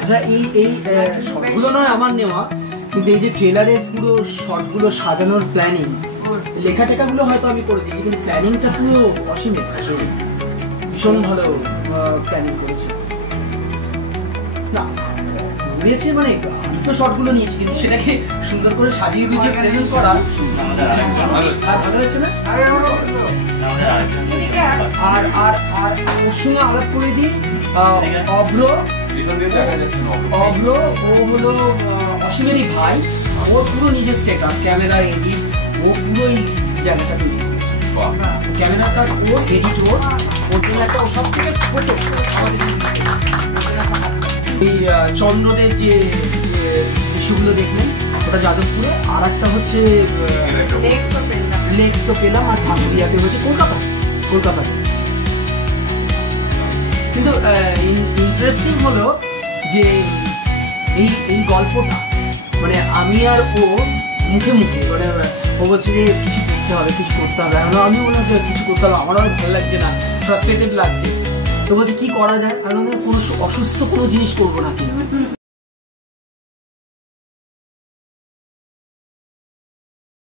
আচ্ছা এই শটগুলো নয় আমার নেওয়া, কিন্তু এই যে ট্রেলারের পুরো শটগুলো সাজানোর প্ল্যানিং, লেখা টেখা গুলো হয়তো আমি করে দিয়েছি, কিন্তু প্ল্যানিংটা পুরো অসীমিত, ভীষণ ভালো প্ল্যানিং করেছে। না নিয়েছে মানে আমি তো শটগুলো নিয়েছি, কিন্তু সেটাকে সুন্দর করে সাজিয়ে গুছিয়ে প্রেজেন্ট করা ভালো হয়েছে না? আর আর আর ওর সঙ্গে আলাপ করে দিই অভ্র, ও হলো অসীমেরই ভাই, ওর পুরো নিজের সেট আপ, ক্যামেরা এডিট, ও পুরোই জায়গাটা তৈরি করেছে। ক্যামেরাটা ওর, এডিট ওর জন্য একটা, ও সব থেকে ছোট এই চন্দ্রদের যে ইস্যুগুলো দেখলেন ওটা যাদবপুরে, আর একটা হচ্ছে লেক তো পেলাম, আর ঠাকুরিয়াতে হচ্ছে কলকাতাতে। কিন্তু ইন্টারেস্টিং হলো যে এই গল্পটা মানে আমি আর ও মুখে মুখে, মানে ও বলছে যে কিছু করতে হবে, আমি বললাম যে কিছু করতে হবে, আমারও ভালো লাগছে না, ফ্রাস্ট্রেটেড লাগছে, তো বলছে কি করা যায়, আর কোনো অসুস্থ কোনো জিনিস করবো নাকি।